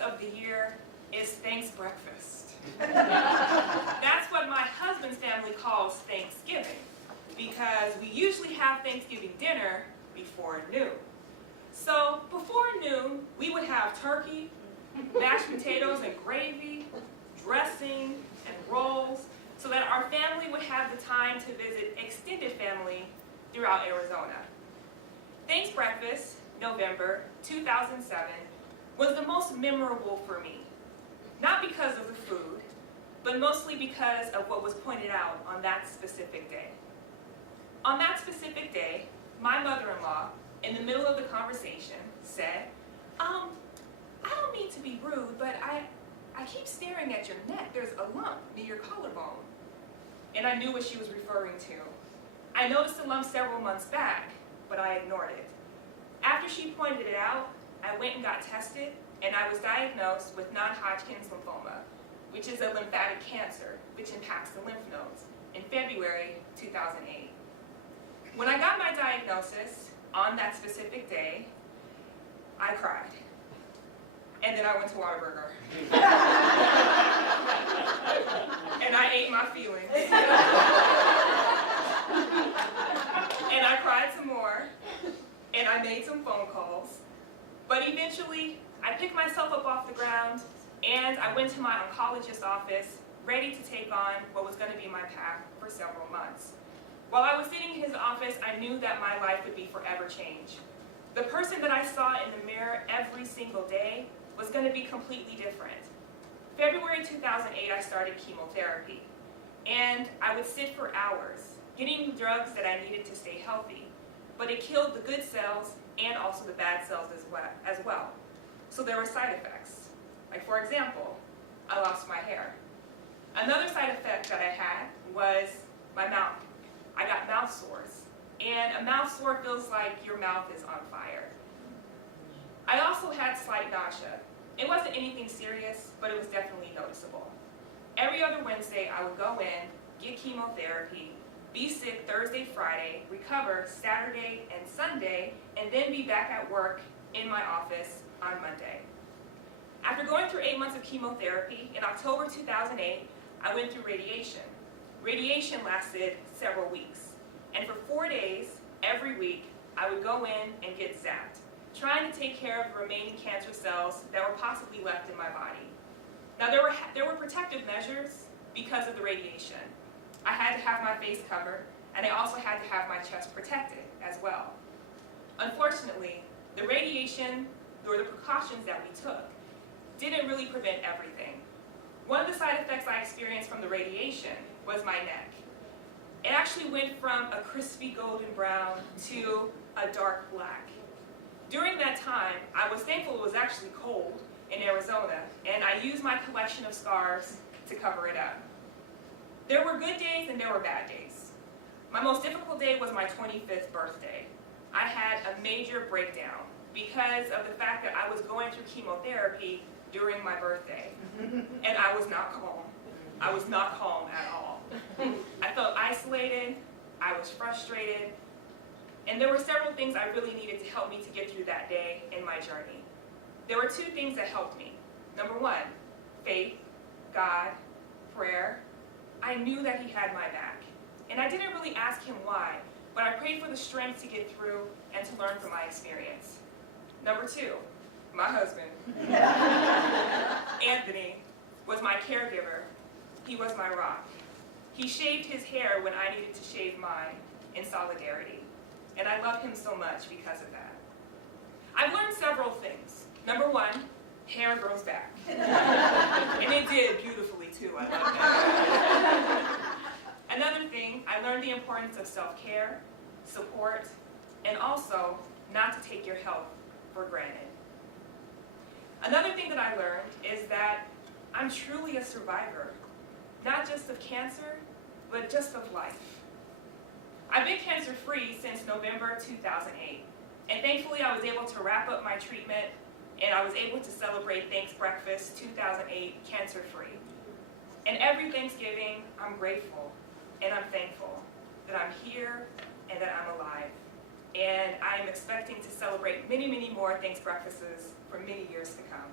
of the year is Thanksbreakfast. That's what my husband's family calls Thanksgiving, because we usually have Thanksgiving dinner before noon. So before noon, we would have turkey, mashed potatoes and gravy, dressing, and rolls, so that our family would have the time to visit extended family throughout Arizona. Thanksbreakfast, November 2007, was the most memorable for me. Not because of the food, but mostly because of what was pointed out on that specific day. On that specific day, my mother-in-law, in the middle of the conversation, said, I don't mean to be rude, but I keep staring at your neck. There's a lump near your collarbone. And I knew what she was referring to. I noticed the lump several months back, but I ignored it. After she pointed it out, I went and got tested, and I was diagnosed with Non-Hodgkin's lymphoma, which is a lymphatic cancer, which impacts the lymph nodes, in February 2008. When I got my diagnosis, on that specific day, I cried. And then I went to Whataburger. And I ate my feelings. And I cried some more, and I made some phone calls. But eventually, I picked myself up off the ground, and I went to my oncologist's office, ready to take on what was going to be my path for several months. While I was sitting in his office, I knew that my life would be forever changed. The person that I saw in the mirror every single day was going to be completely different. February 2008, I started chemotherapy, and I would sit for hours, getting drugs that I needed to stay healthy, but it killed the good cells and also the bad cells as well. So there were side effects. Like, for example, I lost my hair. Another side effect that I had was my mouth. I got mouth sores, and a mouth sore feels like your mouth is on fire. I also had slight nausea. It wasn't anything serious, but it was definitely noticeable. Every other Wednesday, I would go in, get chemotherapy, be sick Thursday, Friday, recover Saturday and Sunday, and then be back at work in my office on Monday. After going through 8 months of chemotherapy, in October 2008, I went through radiation. Radiation lasted several weeks, and for 4 days, every week, I would go in and get zapped, trying to take care of the remaining cancer cells that were possibly left in my body. Now, there were protective measures because of the radiation. I had to have my face covered, and I also had to have my chest protected as well. Unfortunately, the radiation, or the precautions that we took, didn't really prevent everything. One of the side effects I experienced from the radiation was my neck. It actually went from a crispy golden brown to a dark black. During that time, I was thankful it was actually cold in Arizona, and I used my collection of scarves to cover it up. There were good days and there were bad days. My most difficult day was my 25th birthday. I had a major breakdown because of the fact that I was going through chemotherapy during my birthday, and I was not calm. I was not calm at all. I felt isolated, I was frustrated, and there were several things I really needed to help me to get through that day in my journey. There were two things that helped me. Number one, faith, God, prayer. I knew that He had my back. And I didn't really ask Him why, but I prayed for the strength to get through and to learn from my experience. Number two, my husband. Anthony was my caregiver. He was my rock. He shaved his hair when I needed to shave mine in solidarity. And I love him so much because of that. I've learned several things. Number one, hair grows back. And it did beautifully too, I love that. Another thing, I learned the importance of self-care, support, and also not to take your health for granted. Another thing that I learned is that I'm truly a survivor, not just of cancer, but just of life. I've been cancer-free since November 2008, and thankfully I was able to wrap up my treatment, and I was able to celebrate Thanksbreakfast 2008 cancer-free. And every Thanksgiving, I'm grateful and I'm thankful that I'm here and that I'm alive. And I am expecting to celebrate many, many more Thanksbreakfasts for many years to come.